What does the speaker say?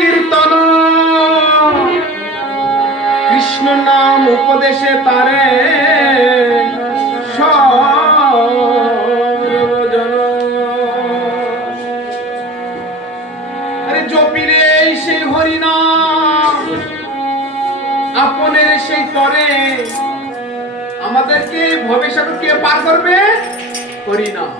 কীর্তন কৃষ্ণ নাম উপদেশে তারে সর্বজন। আরে জপিলে সেই হরিনাম আপনের সেই তরে, আমাদেরকে ভবিষ্যৎ কে পার করবে? হরিনাম।